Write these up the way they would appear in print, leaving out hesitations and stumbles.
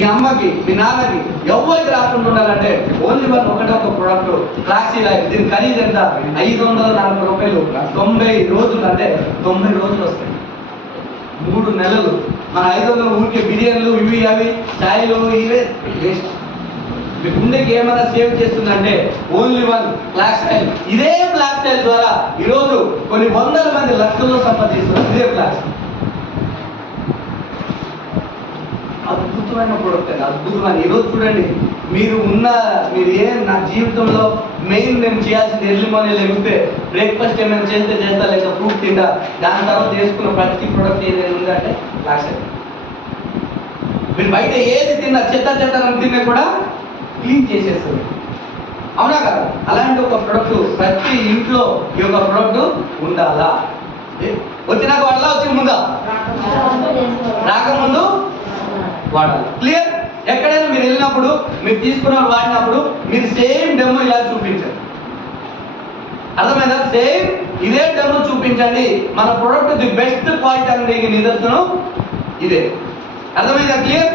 మీ అమ్మకి మీ నాన్నకి ఎవరికి రాకుండా ఉండాలంటే ఓన్లీ ఒకటే ఒక ప్రోడక్ట్ ఫ్లాక్సీ లైఫ్. దీని ఖరీదు ఎంత? 540 రూపాయలు. 90 రోజులు అంటే 90 రోజులు వస్తాయి, 3 నెలలు. మన 500 ఊరికే బిర్యానీలు ఇవి అవి ఛాయలు ఇవే వేస్ట్. మీ గుండెకి ఏమైనా సేవ్ చేస్తుందంటే ఓన్లీ బ్లాక్ స్టైల్. ఇదే బ్లాక్ స్టైల్ ద్వారా ఈరోజు కొన్ని వందల మంది లక్షల్లో సంపాదిస్తున్నారు. ఇదే బ్లాక్ స్టైల్ అద్భుతమైన ప్రోడక్ట్ అండి, అద్భుతమైన. ఈరోజు చూడండి, మీరు నా జీవితంలో మెయిన్ నేను చేయాల్సింది ఎర్లీ మార్నింగ్ లేకపోతే బ్రేక్ఫాస్ట్ ఏమైనా చేస్తా లేక ఫ్రూట్ తింటా, దాని తర్వాత చేసుకున్న ప్రతి ప్రోడక్ట్ ఏదైనా ఉందంటే బ్లాక్ స్టైల్. మీరు బయట ఏది తిన్నా చెత్త తిన్నా కూడా క్లీన్ చేసేస్తుంది, అవునా కదా? అలాంటి ఒక ప్రొడక్ట్ ప్రతి ఇంట్లో ఈ యొక్క ప్రొడక్ట్ ఉండాలా? వచ్చినాక వాడాలా, వచ్చి ముందా రాకముందు వాడాలి. క్లియర్? ఎక్కడైనా మీరు వెళ్ళినప్పుడు మీరు తీసుకున్న వాడినప్పుడు మీరు సేమ్ డెమో ఇలా చూపించండి. అర్థమైందా? సేమ్ ఇదే డెమో చూపించండి. మన ప్రొడక్ట్ ది బెస్ట్ క్వాలిటీ అనేది నిదర్శనం ఇదే. అర్థమైందా? క్లియర్?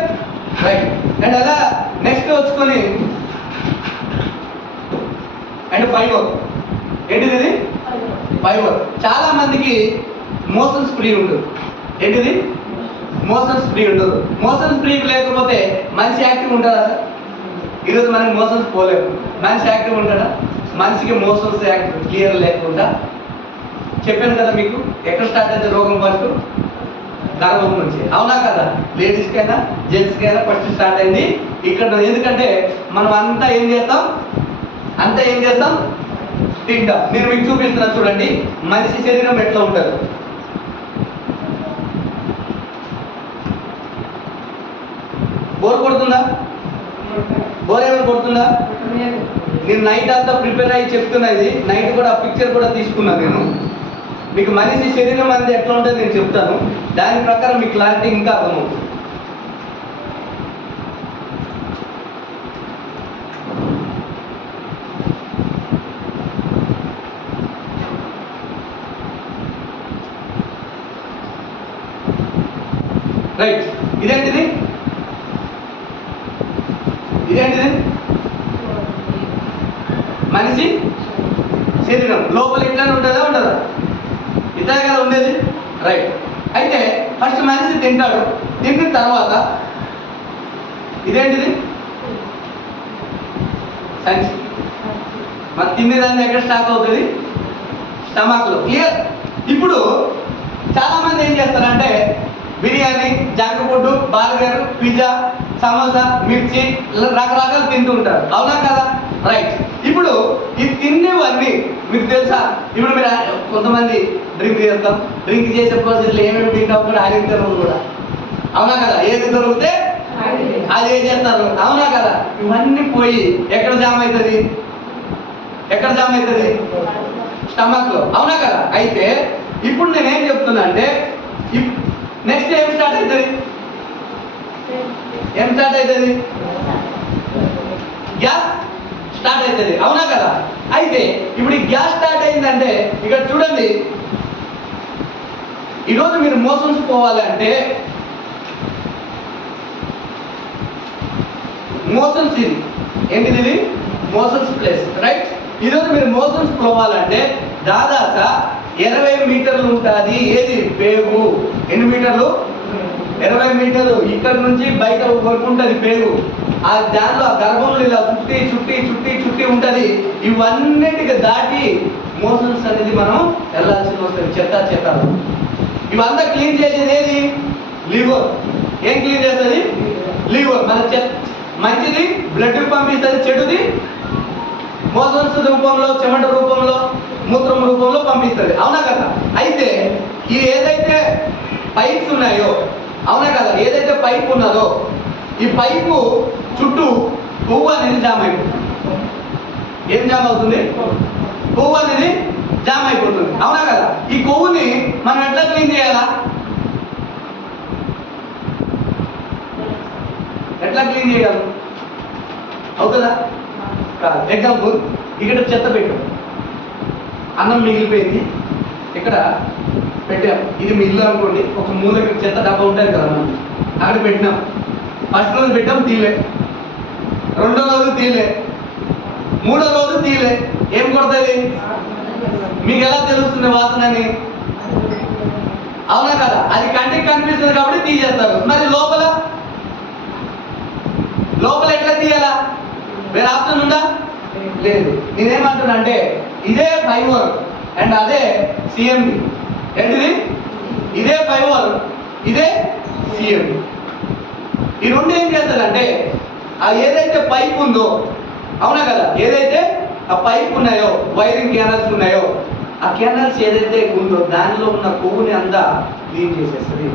రైట్. అండ్ అలా నెక్స్ట్ వచ్చుకొని అండ్ ఫైబర్. ఏంటిది? ఇది ఫైబర్. చాలా మందికి మోషన్స్ ఫ్రీ ఉంటుంది. ఏంటిది? మోషన్స్ ఫ్రీ ఉండదు. మోషన్స్ ఫ్రీ లేకపోతే మనిషి యాక్టివ్ ఉంటుందా సార్? ఈరోజు మనకి మోషన్స్ పోలేము, మనిషి యాక్టివ్ ఉంటాడా? మనిషికి మోషన్స్ యాక్టివ్ క్లియర్ లేకుండా చెప్పాను కదా మీకు. ఎక్కడ స్టార్ట్ అయితే రోగం ఫస్ట్ గర్భం నుంచి, అవునా కదా? లేడీస్కైనా జెంట్స్కైనా ఫస్ట్ స్టార్ట్ అయింది ఇక్కడ. ఎందుకంటే మనం అంతా ఏం చేస్తాం తింటాం. నేను మీకు చూపిస్తున్నా చూడండి, మనిషి శరీరం ఎట్లా ఉంటుంది. బోర్ కొడుతుందా? బోర్ ఏమైనా కొడుతుందా? నేను నైట్ అంతా ప్రిపేర్ అయ్యి చెప్తున్నది, నైట్ కూడా పిక్చర్ కూడా తీసుకున్నాను నేను. మీకు మనిషి శరీరం అనేది ఎట్లా ఉంటుంది నేను చెప్తాను, దాని ప్రకారం మీకు క్లారిటీ ఇంకా అర్థమవుతుంది. రైట్. ఇదేంటిది? మనిషి శరీరం లోపల ఇట్లానే ఉంటుందా ఉండదా? ఇదే కదా ఉండేది. రైట్. అయితే ఫస్ట్ మనిషి తింటాడు, తిన్న తర్వాత ఇదేంటిది? సంచి. మరి తినేదాన్ని ఎక్కడ స్టాక్ అవుతుంది? స్టమక్లో. క్లియర్? ఇప్పుడు చాలా మంది ఏం చేస్తారంటే biryani, junk food, burger, pizza, samosa, మిర్చి రకరకాలు తింటూ ఉంటారు, అవునా కదా? రైట్. ఇప్పుడు ఈ తినేవన్నీ మీకు తెలుసా? ఇప్పుడు మీరు కొంతమంది డ్రింక్ చేస్తాం, డ్రింక్ చేసే ప్రాసెస్లో ఏమేమి తింటాం కూడా ఆగిస్తారు కూడా, అవునా కదా? ఏది దొరికితే అది ఏం చేస్తారు, అవునా కదా? ఇవన్నీ పోయి ఎక్కడ జామ్ అవుతుంది? స్టమక్లో, అవునా కదా? అయితే ఇప్పుడు నేనేం చెప్తున్నా అంటే నెక్స్ట్ ఏం స్టార్ట్ అవుతుంది? గ్యాస్ స్టార్ట్ అవుతుంది, అవునా కదా? అయితే ఇప్పుడు ఈ గ్యాస్ స్టార్ట్ అయిందంటే ఇక్కడ చూడండి, ఈరోజు మీరు మోషన్స్ పోవాలంటే మోషన్స్, ఇది ఏంటిది? Motions place, right? ఈరోజు మీరు మోషన్స్ పోవాలంటే దాదాపు 20 మీటర్లు ఉంటుంది. ఏది? పేగు. ఎన్ని మీటర్లు? 20 మీటర్లు. ఇక్కడ నుంచి బయట వరకు ఉంటుంది పేగు. ఆ దానిలో ఆ గర్భంలో ఇలా చుట్టి ఉంటుంది. ఇవన్నిటికి దాటి మోషన్స్ అనేది మనం వెళ్ళాల్సి వస్తుంది. చెత్త ఇవంతా క్లీన్ చేసేది ఏది? లివర్. ఏం క్లీన్ చేస్తుంది? లివర్. మన మంచిది బ్లడ్ పంపిస్తుంది, చెడుది మోషన్స్ రూపంలో, చెమట రూపంలో, మూత్రం రూపంలో పంపిస్తుంది, అవునా కదా? అయితే ఈ ఏదైతే పైప్స్ ఉన్నాయో, అవునా కదా? ఏదైతే పైప్ ఉన్నదో ఈ పైపు చుట్టూ కొవ్వు అనేది జామ్ అయిపోతుంది. ఏం జామ్ అవుతుంది? కొవ్వు అనేది జామ్ అయిపోతుంది, అవునా కదా? ఈ కొవ్వుని మనం ఎట్లా క్లీన్ చేయాలా? ఎట్లా క్లీన్ చేయగలం? అవుతుందా? కాదు. ఎగ్జాంపుల్, ఇక్కడ చెత్త పెట్టాం, అన్నం మిగిలిపోయింది, ఇక్కడ పెట్టాం. ఇది మీ ఇల్లు అనుకోండి, ఒక మూలకి చెత్త డబ్బా ఉంటుంది కదా, మనం అక్కడ పెట్టినాం. ఫస్ట్ రోజు పెట్టాం తీలే, రెండో రోజు తీలే, మూడో రోజు తీలే. ఏం కొడుతుంది? మీకు ఎలా తెలుస్తుంది వాసనని? అవునా కదా? అది కంటికి కనిపిస్తుంది కాబట్టి తీసేస్తారు. మరి లోపల ఎట్లా తీయాలా? వేరే ఆప్షన్ ఉందా? లేదు. నేనేమంటున్నా అంటే ఇదే ఫైబర్ అండ్ అదే సిఎండి. ఏంటిది? ఇదే ఫైబర్, ఇదే సిఎండి. ఈ రెండు ఏం చేస్తారంటే ఆ ఏదైతే పైప్ ఉందో, అవునా కదా, ఏదైతే ఆ పైప్ ఉన్నాయో, వైరింగ్ క్యానల్స్ ఉన్నాయో, ఆ క్యానల్స్ ఏదైతే ఉందో దానిలో ఉన్న కొవ్వుని అంతా క్లీన్ చేసేస్తుంది.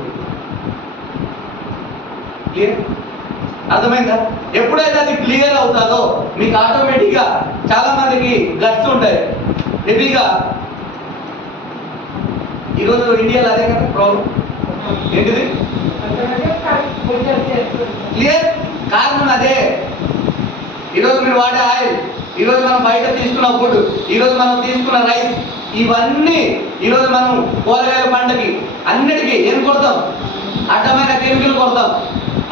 క్లియర్? అర్థమైందా? ఎప్పుడైతే అది క్లియర్ అవుతుందో మీకు ఆటోమేటిక్గా చాలా మందికి గట్స్ ఉంటాయి హెవీగా. ఈరోజు ఇండియాలో అదే కదా ప్రాబ్లం. ఏంటిది? క్లియర్? కారణం అదే. ఈరోజు మీరు వాడే ఆయిల్, ఈరోజు మనం బయట తీసుకున్న ఫుడ్, ఈరోజు మనం తీసుకున్న రైస్, ఇవన్నీ ఈరోజు మనం కూరగాయల పంటకి అన్నిటికీ ఏం కొడతాం? అడ్డమైన కెమికల్ కొడతాం.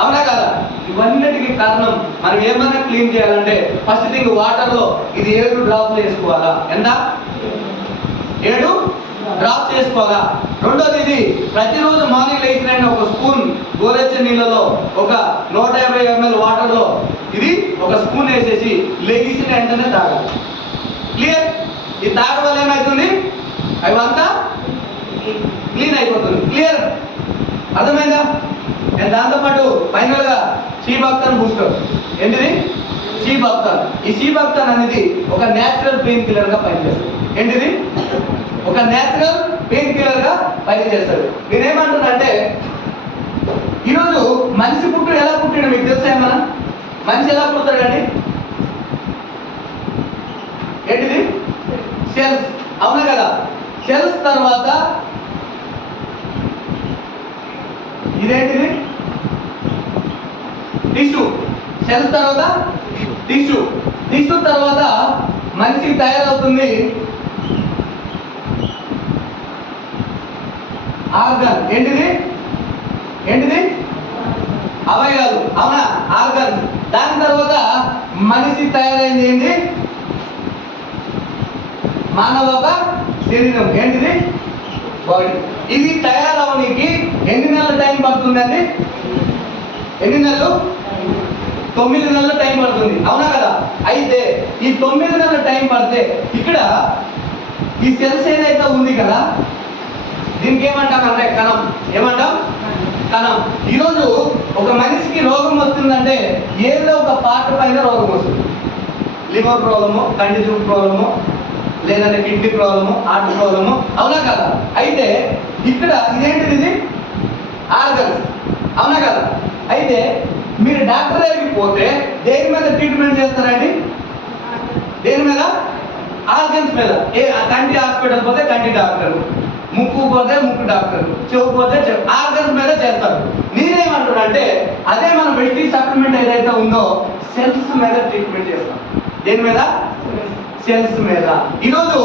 అవునా కదా? ఇవన్నిటికీ కారణం మనం ఏమైనా క్లీన్ చేయాలంటే ఫస్ట్ థింగ్ వాటర్లో ఇది 7 డ్రాప్స్ వేసుకోవాలా. ఎంత? 7 డ్రాప్స్ వేసుకోవాలా. రెండోది ఇది ప్రతిరోజు మార్నింగ్ లేచిన ఒక స్పూన్ గోరెచ్చని నీళ్ళలో ఒక 150 ml వాటర్లో ఇది ఒక స్పూన్ వేసేసి లెగిసిన వెంటనే తాగాలి. క్లియర్? ఇది తాగడం వల్ల ఏమవుతుంది? అవంతా క్లీన్ అయిపోతుంది. క్లియర్? అర్థమైందా? దాంతోపాటు ఫైనల్గా సీబాక్తాన్ బూస్టర్. ఏంటిది? సీబాక్తాన్. ఈ సీబాక్తాన్ అనేది ఒక న్యాచురల్ పెయిన్ కిల్లర్గా పనిచేస్తుంది. ఏంటిది? ఒక న్యాచురల్ పెయిన్ కిల్లర్గా పనిచేస్తుంది. నేనేమంటున్నా అంటే ఈరోజు మనిషి పుట్టు ఎలా పుట్టాడు మీకు తెలుసా? ఏమన్నా మనిషి ఎలా పుడతాడండి? ఏంటిది? సెల్స్. అవునా కదా? సెల్స్ తర్వాత ఇదేంటిది? టిష్యూ. సెల్స్ తర్వాత టిష్యూ. టిష్యూ తర్వాత మనిషికి తయారవుతుంది ఆర్గన్. ఏంటిది? అవయవాలు. అవునా? ఆర్గన్. దాని తర్వాత మనిషి తయారైంది ఏంటి? మానవ శరీరం. ఏంటిది? బాడీ. ఇది తయారవడానికి ఎన్ని నెలల టైం పడుతుందండి? ఎన్ని నెలలు? 9 నెలల టైం పడుతుంది. అవునా కదా? అయితే ఈ 9 నెలల టైం పడితే ఇక్కడ ఈ సెల్స్ ఏదైతే ఉంది కదా, దీనికి ఏమంటాం అంటే కణం. ఏమంటాం? కణం. ఈరోజు ఒక మనిషికి రోగం వస్తుందంటే ఏదో ఒక పార్ట్ పైన రోగం వస్తుంది. లివర్ ప్రాబ్లము, కంటి చూపు ప్రాబ్లము, లేదంటే కిడ్నీ ప్రాబ్లము, హార్ట్ ప్రాబ్లము. అవునా కదా? అయితే ఇక్కడ ఇదేంటిది? ఇది ఆర్గన్స్. అవునా కదా? అయితే మీరు డాక్టర్ దగ్గరికి పోతే దేని మీద ట్రీట్మెంట్ చేస్తారండి? దేని మీద? ఆర్గన్స్ మీద. కంటి హాస్పిటల్ పోతే కంటి డాక్టర్, ముక్కు పోతే ముక్కు డాక్టర్, చెవు పోతే చెవు. ఆర్గన్స్ మీద చేస్తారు. నేనేమంటున్నా అంటే అదే మన వెజిటరీ సప్లిమెంట్ ఏదైతే ఉందో సెల్స్ మీద ట్రీట్మెంట్ చేస్తాం. దేని మీద? సెల్స్ మీద. ఈరోజు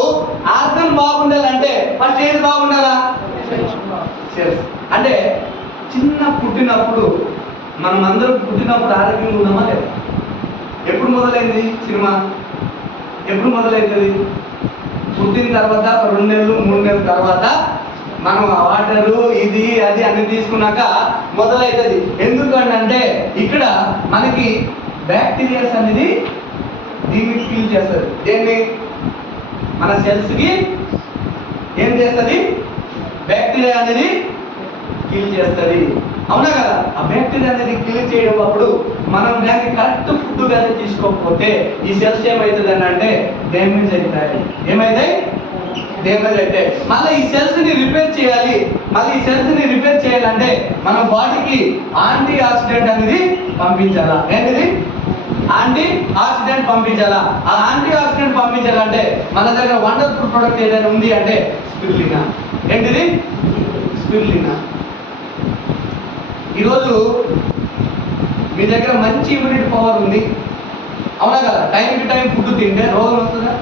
ఆర్గన్ బాగుండాలంటే ఫస్ట్ ఏది బాగుండాలా? సెల్స్. అంటే చిన్న పుట్టినప్పుడు మనం అందరం పుట్టినప్పుడు ఆరోగ్యంగా ఉన్నామా లేదా? ఎప్పుడు మొదలైంది సినిమా? ఎప్పుడు మొదలవుతుంది? పుట్టిన తర్వాత 2 నెలలు 3 నెలల తర్వాత మనం వాటరు ఇది అది అన్ని తీసుకున్నాక మొదలవుతుంది. ఎందుకంటే ఇక్కడ మనకి బ్యాక్టీరియాస్ అనేది దీన్ని కిల్ చేస్తుంది. దేన్ని? మన సెల్స్కి ఏం చేస్తుంది? బ్యాక్టీరియా అనేది కిల్ చేస్తుంది. అవునా కదా? ఆ బ్యాక్టీరియా అనేది కిల్ చేయడం అప్పుడు మనం దానికి కరెక్ట్ ఫుడ్ కానీ తీసుకోకపోతే ఈ సెల్స్ ఏమవుతుంది అంటే డ్యామేజ్ అవుతాయి. ఏమైతాయి? డ్యామేజ్ అవుతాయి. మళ్ళీ ఈ సెల్స్ని రిపేర్ చేయాలి. మళ్ళీ ఈ సెల్స్ని రిపేర్ చేయాలంటే మన బాడీకి యాంటీ ఆక్సిడెంట్ అనేది పంపించాలా. ఏంటిది? యాంటీ ఆక్సిడెంట్ పంపించాలా. ఆ యాంటీ ఆక్సిడెంట్ పంపించాలంటే మన దగ్గర వండర్ఫుల్ ప్రొడక్ట్ ఏదైనా ఉంది అంటే స్పిరులినా. ఏంటిది? స్పిరులినా. ఈరోజు మీ దగ్గర మంచి ఇమ్యూనిటీ పవర్ ఉంది. అవునా కదా? టైంకి టైం ఫుడ్ తింటే రోగం వస్తుందా?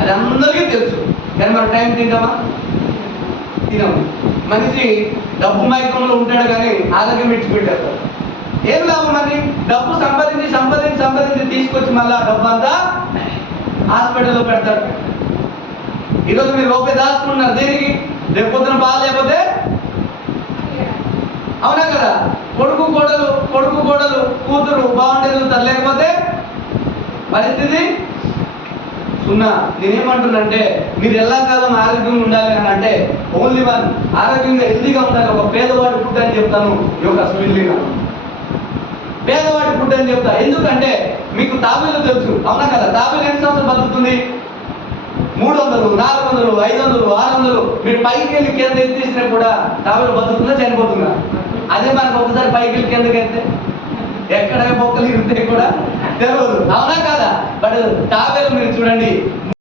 అది అందరికీ తెలుసు. కానీ మనం టైం తింటామా? తినము. మనిషి డబ్బు మైకంలో ఉంటాడు కానీ ఆరోగ్యం విడిచిపెట్టేస్తాడు. ఏం లాభం అని? డబ్బు సంపాదించి సంపాదించి సంపాదించి తీసుకొచ్చి మళ్ళీ ఆ డబ్బు అంతా హాస్పిటల్లో పెడతాడు. ఈరోజు మీరు రూపాయి దాచుకున్నారు దేనికి? రేపు పొద్దున బాగాలేకపోతే, అవునా కదా? కొడుకు కోడలు కూతురు బాగుండేది, లేకపోతే పరిస్థితి సున్నా. నేనేమంటున్నానంటే మీరు ఎల్లకాలం ఆరోగ్యంగా ఉండాలి అని అంటే ఓన్లీ వన్, ఆరోగ్యంగా హెల్తీగా ఉండాలి. ఒక పేదవాడి ఫుడ్ అని చెప్తాను, ఈ యొక్క స్పిల్లింగ్ పేదవాడి ఫుడ్ అని చెప్తా. ఎందుకంటే మీకు తాబేలు తెలుసు, అవునా కదా? తాబేలు ఎన్ని సంవత్సరాలు బతుకుతుంది? 300, 400, 500, 600. మీరు పైకి వెళ్ళి కింద ఎత్తేసినా కూడా తాబేలు బతుకుతుందా చనిపోతుందా? అదే మనకు ఒకసారి పైకి వెళ్ళి కిందకి ఎత్తే ఎక్కడ బొక్కలు ఇరుతాయి కూడా తెలియదు, అవునా కదా? బట్ తాబేలు మీరు చూడండి,